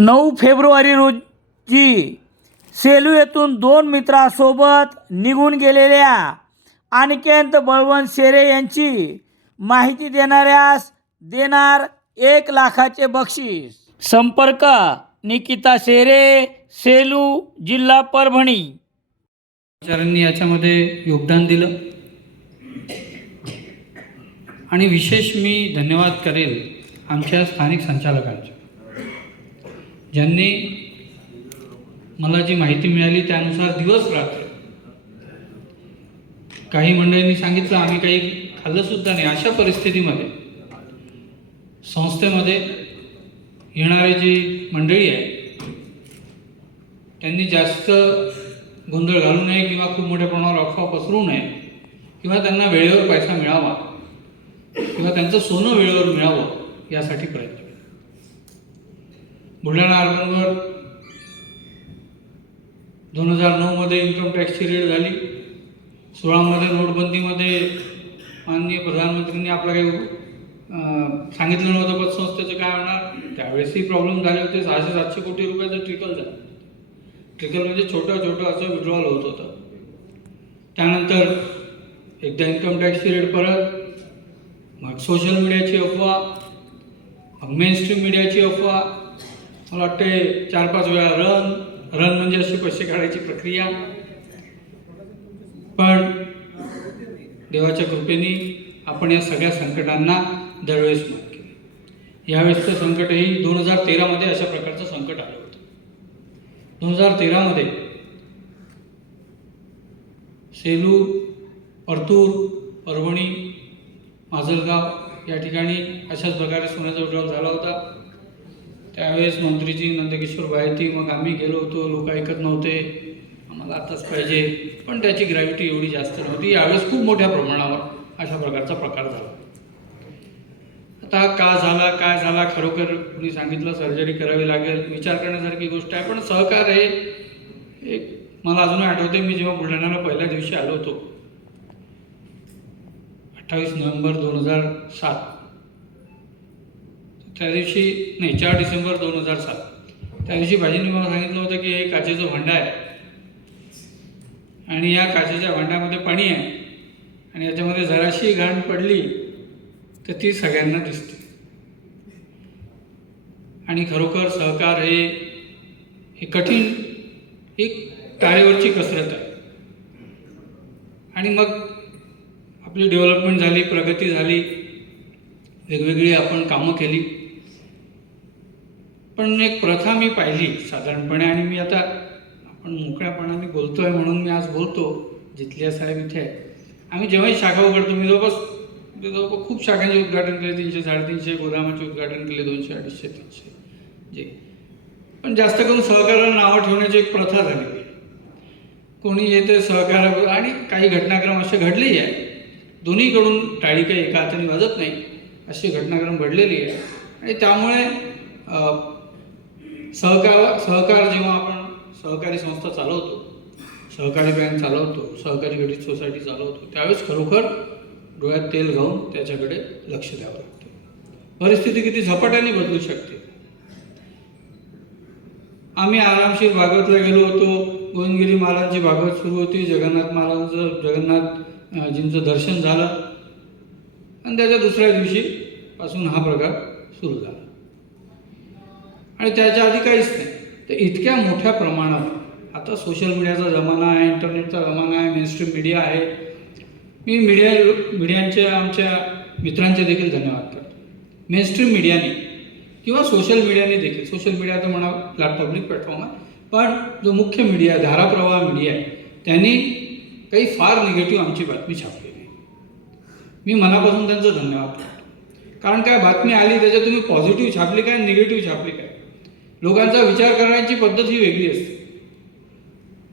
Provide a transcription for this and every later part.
9 February रोजी सेलू येथून 2 मित्रांसोबत निघून गेलेल्या अनिकेत बळवंत शेरे यांची माहिती देणाऱ्यास देणार 1 लाखाचे बक्षीस। संपर्क निकिता शेरे, सेलू, जिल्हा परभणी। कर्मचाऱ्यांनी याच्यामध्ये योगदान दिलं आणि विशेष मी धन्यवाद करेल आमच्या स्थानिक संचालकांचे, ज्यांनी मला जी माहिती मिळाली त्यानुसार दिवस रात्र काही मंडळींनी सांगितलं आम्ही काही खाल्लंसुद्धा नाही, अशा परिस्थितीमध्ये संस्थेमध्ये येणारी जी मंडळी आहे त्यांनी जास्त गोंधळ घालू नये किंवा खूप मोठ्या प्रमाणावर अफवा पसरवू नये किंवा त्यांना वेळेवर पैसा मिळावा किंवा त्यांचं सोनं वेळेवर मिळावं यासाठी प्रयत्न केला। बुलढाणा अर्बनवर 2009 मध्ये इन्कम टॅक्सची रेड झाली, 16 मध्ये नोटबंदीमध्ये माननीय प्रधानमंत्र्यांनी आपलं काही सांगितलं नव्हतं पतसंस्थेचं काय होणार, त्यावेळेसही प्रॉब्लेम झाले होते। 600-700 कोटी रुपयाचं ट्रिकल झालं। ट्रिकल म्हणजे छोटं असं विड्रॉल होत होतं। त्यानंतर एकदा इन्कम टॅक्सची रेड परत, मग सोशल मीडियाची अफवा, मग मेनस्ट्रीम मीडियाची अफवा, मला वाटते 4-5 वेळा रन म्हणजे अशी पैसे काढायची प्रक्रिया। पण देवाच्या कृपेने आपण या सगळ्या संकटांना दरवेळेस मात केली। यावेळेसचं संकटही 2013 मध्ये अशा प्रकारचं संकट आलं होतं। 2013 मध्ये सेलू, परतूर, परभणी, माजलगाव या ठिकाणी अशाच प्रकारे सोन्याचा विड्रॉल झाला होता। त्यावेळेस मंत्रीजी नंदकिशोर बायती, मग आम्ही गेलो होतो, लोक ऐकत नव्हते, आम्हाला आताच पाहिजे, पण त्याची ग्रॅव्हिटी एवढी जास्त नव्हती। यावेळेस खूप मोठ्या प्रमाणावर अशा प्रकारचा प्रकार झाला। आता का झाला, काय झाला, खरोखर कुणी सांगितलं सर्जरी करावी लागेल, विचार करण्यासारखी गोष्ट आहे। पण सहकार हे एक मला अजून आठवते, मी जेव्हा बुलढाण्याला पहिल्या दिवशी आलो होतो 28 नोव्हेंबर 2007, त्या दिवशी नाही 4 डिसेंबर 2007, त्या दिवशी भाजींनी मला सांगितलं होतं की हे काचेचं भांडं आहे आणि या काचेच्या भांड्यामध्ये पाणी आहे आणि याच्यामध्ये जराशी घाण पडली तर ती सगळ्यांना दिसते। आणि खरोखर सहकार हे कठीण एक टाळेवरची कसरत आहे। आणि मग आपली डेव्हलपमेंट झाली, प्रगती झाली, वेगवेगळी आपण कामं केली, पण एक प्रथा मी पाहिली साधारणपणे, आणि मी आता आपण मोकळ्यापणाने बोलतोय म्हणून मी आज बोलतो, जिथल्या साहेब इथे आहे, आम्ही जेव्हाही शाखा उघडतो, मी जवळपास खूप शाखांचे उद्घाटन केले, 300-350 गोदामाचे उद्घाटन केले, 200-250-300 जे, पण जास्त करून सहकाराला नावं ठेवण्याची एक प्रथा झाली। कोणी येते सहकार, आणि काही घटनाक्रम असे घडलेही आहे, दोन्हीकडून टाळी काही एका हाताने वाजत नाही, अशी घटनाक्रम घडलेली आहे। आणि त्यामुळे सहकार जेव्हा आपण सहकारी संस्था चालवतो, सहकारी बँक चालवतो, सहकारी गठीत सोसायटी चालवतो, त्यावेळेस खरोखर डोळ्यात तेल घालून त्याच्याकडे लक्ष द्यावं लागतं। परिस्थिती किती झपाट्याने बदलू शकते। आम्ही आरामशीर भागवतला गेलो होतो, गोविंदगिरी महाराजांची भागवत सुरू होती, जगन्नाथजींचं दर्शन झालं आणि त्याच्या दुसऱ्या दिवशी पासून हा प्रकार सुरू झाला आणि त्याच्या आधी काहीच नाही। तर इतक्या मोठ्या प्रमाणावर आता सोशल मीडियाचा जमाना आहे, इंटरनेटचा जमाना आहे, मेनस्ट्रीम मीडिया आहे। मी मीडियांचे आमच्या मित्रांचे देखील धन्यवाद करतो। मेनस्ट्रीम मीडियाने किंवा सोशल मीडियाने देखील, सोशल मीडिया तर म्हणा पब्लिक प्लॅटफॉर्म आहे, पण जो मुख्य मीडिया, धाराप्रवाह मीडिया आहे, त्यांनी काही फार निगेटिव्ह आमची बातमी छापली नाही। मी मनापासून त्यांचं धन्यवाद करतो, कारण काय बातमी आली त्याच्यात तुम्ही पॉझिटिव्ह छापली काय, निगेटिव्ह छापली काय, लोकांचा विचार करण्याची पद्धत ही वेगळी असते।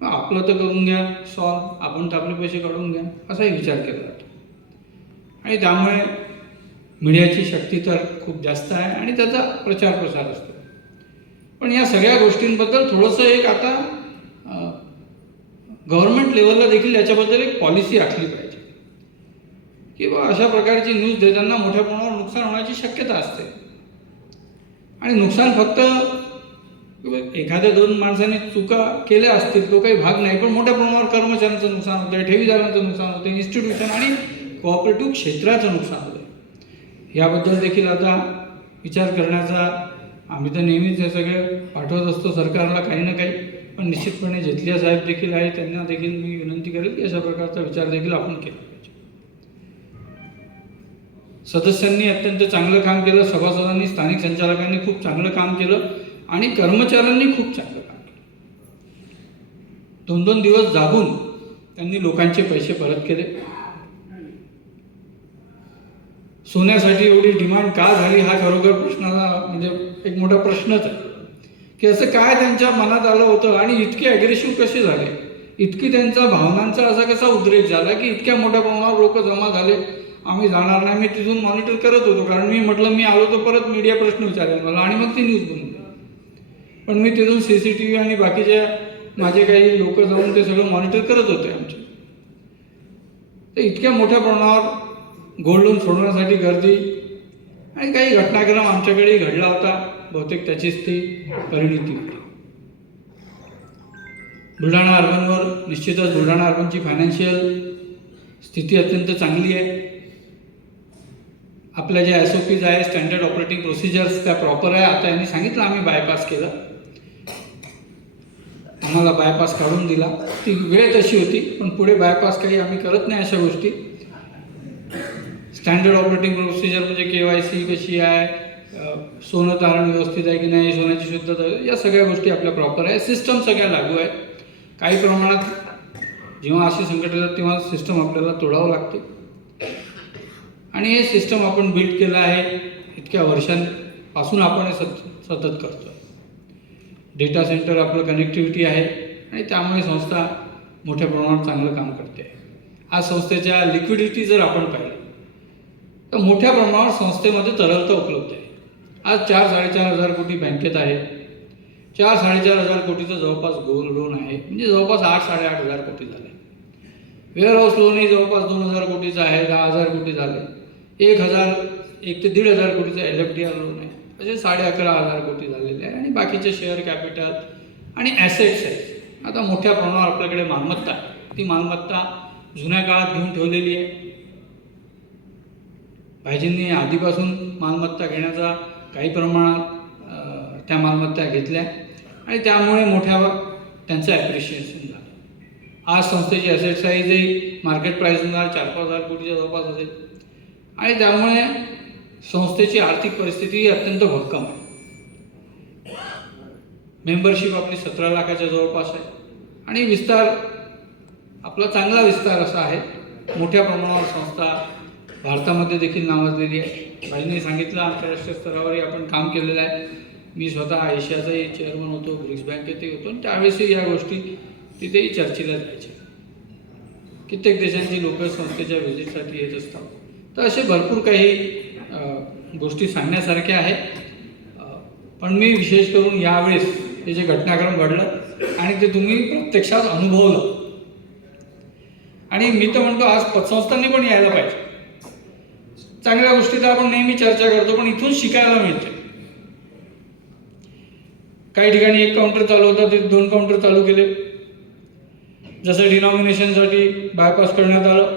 आपलं तर करून घ्या सॉल्व, आपण तर आपले पैसे काढून घ्या, असाही विचार केला जातो। आणि त्यामुळे मीडियाची शक्ती तर खूप जास्त आहे आणि त्याचा प्रचार प्रसार असतो। पण या सगळ्या गोष्टींबद्दल थोडंसं एक आता गव्हर्नमेंट लेवलला देखील याच्याबद्दल एक पॉलिसी आखली पाहिजे, किंवा अशा प्रकारची न्यूज देताना मोठ्या प्रमाणावर नुकसान होण्याची शक्यता असते। आणि नुकसान फक्त एखाद्या 2 माणसांनी चुका केल्या असतील तो काही भाग नाही, पण मोठ्या प्रमाणावर कर्मचाऱ्यांचं नुकसान होतं आहे, ठेवीदारांचं नुकसान होतं आहे, इन्स्टिट्यूशन आणि कोऑपरेटिव्ह क्षेत्राचं नुकसान होतं आहे. याबद्दल देखील आता विचार करण्याचा आम्ही तर नेहमीच हे सगळे पाठवत असतो सरकारला काही ना काही, पण निश्चितपणे जेतलिया साहेब देखील आहे, त्यांना देखील मी विनंती करेल की अशा प्रकारचा विचार देखील आपण केला पाहिजे. सदस्यांनी अत्यंत चांगलं काम केलं, सभासदांनी, स्थानिक संचालकांनी खूप चांगलं काम केलं आणि कर्मचाऱ्यांनी खूप चांगलं काम केलं. 2-2 दिवस जागून त्यांनी लोकांचे पैसे परत केले. सोन्यासाठी एवढी डिमांड का झाली हा खरोखर प्रश्नाला म्हणजे एक मोठा प्रश्नच आहे की असं काय त्यांच्या मनात आलं होतं आणि इतके ॲग्रेसिव्ह कसे झाले, इतकी त्यांचा भावनांचा असा कसा उद्रेक झाला की इतक्या मोठ्या प्रमाणावर लोक जमा झाले. आम्ही जाणार नाही, मी तिथून मॉनिटर करत होतो, कारण मी म्हटलं मी आलो तर परत मीडिया प्रश्न विचारेल मला आणि मग ती न्यूज बनवली. पण मी तिथून CCTV आणि बाकीच्या माझे काही लोक जाऊन ते सगळं मॉनिटर करत होते आमचे. तर इतक्या मोठ्या प्रमाणावर गोल्ड लोन सोडवण्यासाठी गर्दी आणि काही घटनाक्रम आमच्याकडे घडला होता, बहुतेक त्याचीच ती परिणिती होती. बुलढाणा अर्बनवर निश्चितच बुलढाणा अर्बनची फायनान्शियल स्थिती अत्यंत चांगली आहे. आपल्या ज्या SOPs आहे, स्टँडर्ड ऑपरेटिंग प्रोसिजर्स, त्या प्रॉपर आहे. आता यांनी सांगितलं आम्ही बायपास केला, आम्हाला बायपास काढून दिला, ती वेळ तशी होती, पण पुढे बायपास काही आम्ही करत नाही अशा गोष्टी. स्टँडर्ड ऑपरेटिंग प्रोसिजर म्हणजे KYC कशी आहे, सोनं तारण व्यवस्थित आहे की नाही, सोन्याची शुद्धता, या सगळ्या गोष्टी आपल्या प्रॉपर आहे. सिस्टम सगळ्या लागू आहे. काही प्रमाणात जेव्हा अशी संकट येतात तेव्हा सिस्टम आपल्याला तोडावं लागते आणि हे सिस्टम आपण बिल्ड केलं आहे, इतक्या वर्षांपासून आपण हे सतत करतो. डेटा सेंटर आपलं कनेक्टिव्हिटी आहे आणि त्यामुळे संस्था मोठ्या प्रमाणावर चांगलं काम करते. आज संस्थेच्या लिक्विडिटी जर आपण पाहिली तर मोठ्या प्रमाणावर संस्थेमध्ये तरलता उपलब्ध आहे. आज 4-4.5 हजार कोटी बँकेत आहे, 4-4.5 हजार कोटीचं जवळपास गोल्ड लोन आहे, म्हणजे जवळपास 8-8.5 हजार कोटी झाले. वेअरहाऊस लोनही जवळपास 2,000 कोटीचं आहे, 10,000 कोटी झाले. 1 ते 1,500 कोटीचं LFDR लोन आहे, असे 11.5 कोटी झालेले आहे. आणि बाकीचे शेअर कॅपिटल आणि ॲसेट्स आहेत. आता मोठ्या प्रमाणावर आपल्याकडे मालमत्ता आहे, ती मालमत्ता जुन्या काळात घेऊन ठेवलेली आहे. भाईजींनी आधीपासून मालमत्ता घेण्याचा काही प्रमाणात त्या मालमत्ता घेतल्या आणि त्यामुळे मोठ्या त्यांचं ॲप्रिशिएशन झालं. आज संस्थेची ॲसेट साईजही मार्केट प्राईसनुसार 4-5 हजार कोटीच्या जवळपास असेल आणि त्यामुळे संस्थेची आर्थिक परिस्थिती ही अत्यंत भक्कम आहे. मेंबरशिप आपली 17 लाखाच्या जवळपास आहे आणि विस्तार आपला चांगला विस्तार असा आहे. मोठ्या प्रमाणावर संस्था भारतामध्ये देखील नावाजलेली आहे. भाईंनी सांगितलं आंतरराष्ट्रीय स्तरावरही आपण काम केलेलं आहे. मी स्वतः आशियाचाही चेअरमन होतो, ब्रिक्स बँकेतही होतो आणि त्यावेळेसही या गोष्टी तिथेही चर्चेला जायच्या. कित्येक देशांची लोक संस्थेच्या व्हिजिटसाठी येत असतात. तर असे भरपूर काही गोष्टी सांगण्यासारख्या आहेत. पण मी विशेष करून यावेळेस हे जे घटनाक्रम घडलं आणि ते तुम्ही प्रत्यक्षात अनुभवलं आणि मी तर म्हणतो आज पतसंस्थांनी पण यायला पाहिजे. चांगल्या गोष्टी तर आपण नेहमी चर्चा करतो, पण इथून शिकायला मिळते. काही ठिकाणी 1 काउंटर चालू होता, ते 2 काउंटर चालू केले. जसं डिनॉमिनेशनसाठी बायपास करण्यात आलं,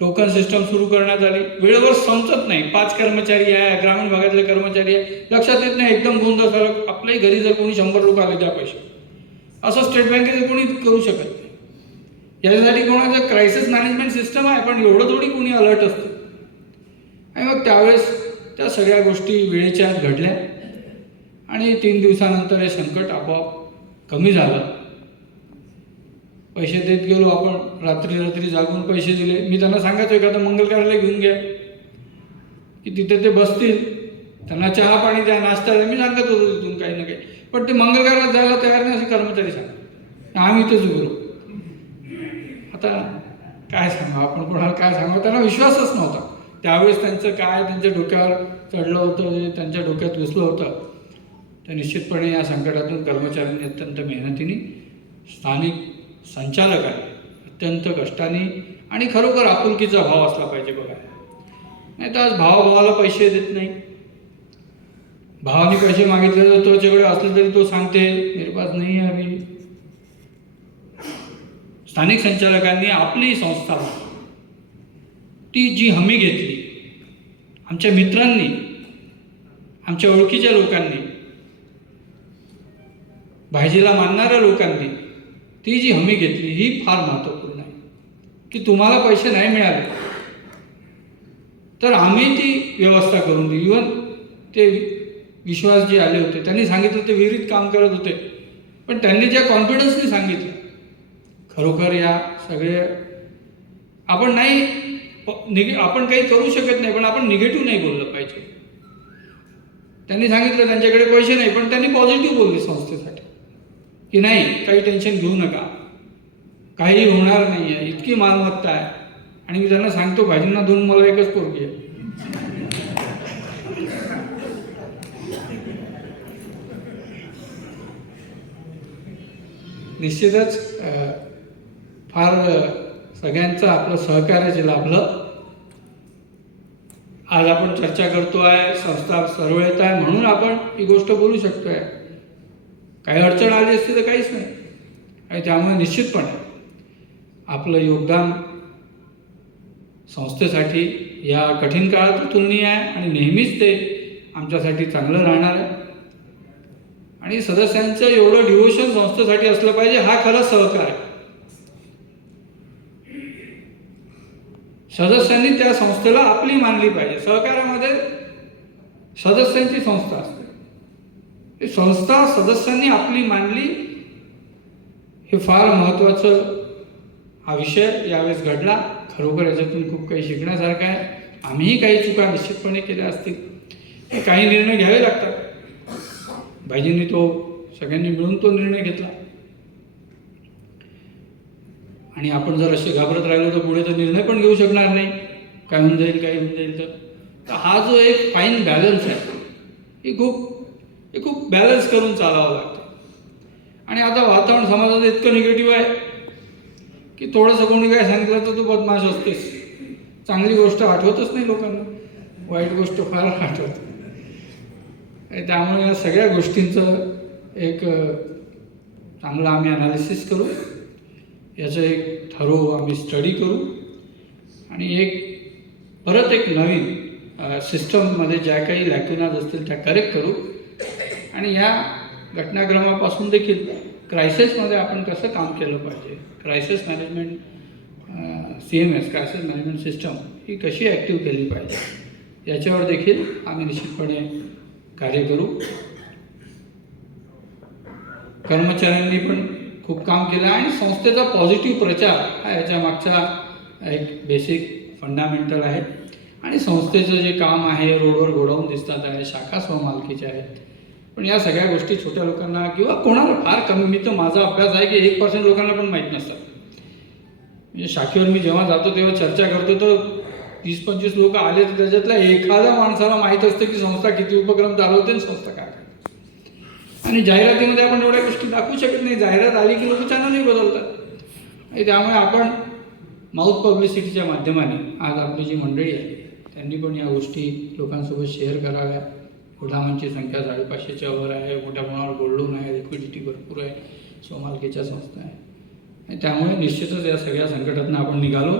टोकन सिस्टम सुरू करण्यात आली. वेळेवर संपत नाही. 5 कर्मचारी आहे, ग्रामीण भागातले कर्मचारी आहे, लक्षात येत नाही, एकदम गोंधळ झाला. आपल्याही घरी जर कोणी 100 लोक आले त्या पैसे, असं स्टेट बँकेचं कोणी करू शकत नाही. याच्यासाठी कोणाचं क्रायसिस मॅनेजमेंट सिस्टम आहे, पण एवढं थोडी कोणी अलर्ट असतं. आणि मग त्यावेळेस त्या सगळ्या गोष्टी वेळेच्या आत घडल्या आणि 3 दिवसानंतर हे संकट आपोआप कमी झालं. पैसे देत गेलो आपण, रात्री जागून पैसे दिले. मी त्यांना सांगायचो एखादं मंगल कार्यालय घेऊन घ्या की तिथे ते बसतील, त्यांना चहा पाणी द्या, नाश्ता द्या. मी सांगत होतो तिथून काही ना काही, पण ते मंगल कार्यालयात जायला तयार नाही असे कर्मचारी सांगतात. आम्ही इथेच उभं राहू. आता काय सांगावं आपण, कोणाला काय सांगावं, त्यांना विश्वासच नव्हता. त्यावेळेस त्यांचं काय त्यांच्या डोक्यावर चढलं होतं, त्यांच्या डोक्यात घुसलं होतं. तर निश्चितपणे या संकटातून कर्मचाऱ्यांनी अत्यंत मेहनतीने, स्थानिक संचालकांनी अत्यंत कष्टाने आणि खरोखर आपुलकीचा भाव असला पाहिजे बघा. नाही तर आज भावाभावाला पैसे देत नाही. भावाने पैसे मागितले तर त्याच्याकडे असले तरी तो सांगते मेरे पास नहीं है अभी. स्थानिक संचालकांनी आपली संस्था ती जी हमी घेतली, आमच्या मित्रांनी, आमच्या ओळखीच्या लोकांनी, भाईजीला मानणाऱ्या लोकांनी ती जी हमी घेतली ही फार महत्त्वपूर्ण आहे. की तुम्हाला पैसे नाही मिळाले तर आम्ही ती व्यवस्था करून दिली. इव्हन ते विश्वास जे आले होते त्यांनी सांगितलं ते विहिरीत काम करत होते, पण त्यांनी ज्या कॉन्फिडन्सने सांगितलं, खरोखर या सगळे आपण आपण काही करू शकत नाही, पण आपण निगेटिव्ह नाही बोललं पाहिजे. त्यांनी सांगितलं त्यांच्याकडे पैसे नाही, पण त्यांनी पॉझिटिव्ह बोलले संस्थेसाठी की नाही काही टेन्शन घेऊ नका, काही होणार नाही आहे, इतकी मालमत्ता आहे. आणि मी त्यांना सांगतो भाजींना दोन मला एकच पोरगी आहे. निश्चितच फार सगळ्यांचं आपलं सहकार्य जे लाभलं. आज आपण चर्चा करतो आहे, संस्था सरळ आहे म्हणून आपण ही गोष्ट बोलू शकतो आहे. काही अडचण आली असती तर काहीच नाही. आणि त्यामुळे निश्चितपणे आपलं योगदान संस्थेसाठी या कठीण काळात तुलनीय आहे आणि नेहमीच ते आमच्यासाठी चांगलं राहणार आहे. आणि सदस्यांचं एवढं डिव्होशन संस्थेसाठी असलं पाहिजे, हा खरा सहकार आहे. सदस्यांनी त्या संस्थेला आपली मानली पाहिजे. सहकार्यामध्ये सदस्यांची संस्था असते, ही संस्था सदस्यांनी आपली मानली, हे फार महत्त्वाचं हा विषय यावेळेस घडला. खरोखर याच्यातून खूप काही शिकण्यासारखं आहे. आम्हीही काही चुका निश्चितपणे केल्या असतील, काही निर्णय घ्यावे लागतात. भाईजींनी तो सगळ्यांनी मिळून तो निर्णय घेतला. आणि आपण जर असे घाबरत राहिलो तर पुढे तर निर्णय पण घेऊ शकणार नाही, काय होऊन जाईल काय होऊन जाईल. तर हा जो एक फाईन बॅलन्स आहे, ही खूप बॅलन्स करून चालावं लागतं. आणि आता वातावरण समाजात इतकं निगेटिव्ह आहे की थोडंसं कोणी काय सांगितलं तर तू बदमाश असतेस. चांगली गोष्ट आठवतच नाही लोकांना, वाईट गोष्ट फार आठवते. त्यामुळे या सगळ्या गोष्टींचं एक चांगलं आम्ही ॲनालिसिस करू, याचं एक ठरवू, आम्ही स्टडी करू आणि परत एक नवीन सिस्टममध्ये ज्या काही लॅक्युनाज असतील त्या करेक्ट करू. आणि ह्या घटनाक्रमापासून देखील क्रायसिसमध्ये आपण कसं काम केलं पाहिजे, crisis management CMS crisis management system ही कशी ॲक्टिव्ह केली पाहिजे, याच्यावर देखील आम्ही निश्चितपणे कार्य करू. कर्मचाऱ्यांनी पण खूप काम केलं आणि संस्थेचा पॉझिटिव्ह प्रचार हा याच्या मागचा एक बेसिक फंडामेंटल आहे. आणि संस्थेचं जे काम आहे, रोडवर गोडाऊन दिसतात आहे, शाखा स्वमालकीच्या आहेत, पण या सगळ्या गोष्टी छोट्या लोकांना किंवा कोणाला फार कमी, मी तर माझा अभ्यास आहे की 1% लोकांना पण माहीत नसतात. म्हणजे शाखेवर मी जेव्हा जातो तेव्हा चर्चा करतो तर 20-25 लोक आले तर त्याच्यातल्या एखाद्या माणसाला माहीत असतं की संस्था किती उपक्रम चालवते आणि संस्था काय. आणि जाहिरातीमध्ये आपण एवढ्या गोष्टी दाखवू शकत नाही. जाहिरात आली की लोक चॅनलही बदलतात. आणि त्यामुळे आपण माउथ पब्लिसिटीच्या माध्यमाने आज आपली जी मंडळी आहे त्यांनी पण या गोष्टी लोकांसोबत शेअर कराव्या. गोदामांची संख्या 550च्या वर आहे, मोठ्या प्रमाणावर गोल्ड लोन आहे, लिक्विडिटी भरपूर आहे, स्वमालकीच्या संस्था आहे. आणि त्यामुळे निश्चितच या सगळ्या संकटातून आपण निघालो.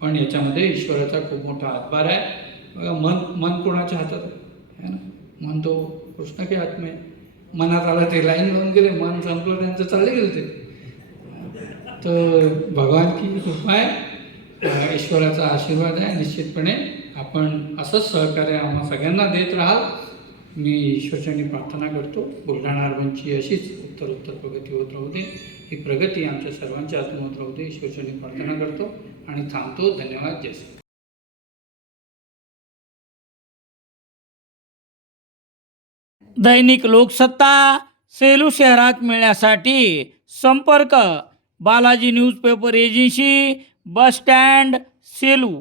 पण याच्यामध्ये ईश्वराचा खूप मोठा हातभार आहे. बघा, मन कोणाच्या हातात आहे ना, मन तो कृष्ण के हात में. मनात आलं ते लाईन लावून गेले, मन संपलं त्यांचं चालले गेले ते. तर भगवान की कृपा आहे, ईश्वराचा आशीर्वाद आहे. निश्चितपणे आपण असंच सहकार्य आम्हा सगळ्यांना देत राहाल, मी ईश्वरचरणी प्रार्थना करतो. बुलढाणा अर्बनची अशीच उत्तर प्रगती होत राहू दे, ही प्रगती आमच्या सर्वांच्या हातून होत राहू दे, ईश्वरचरणी प्रार्थना करतो आणि थांबतो. धन्यवाद. जय श्री. दैनिक लोकसत्ता सेलू शहरात मिळण्यासाठी संपर्क Balaji newspaper agency, bus stand, Selu.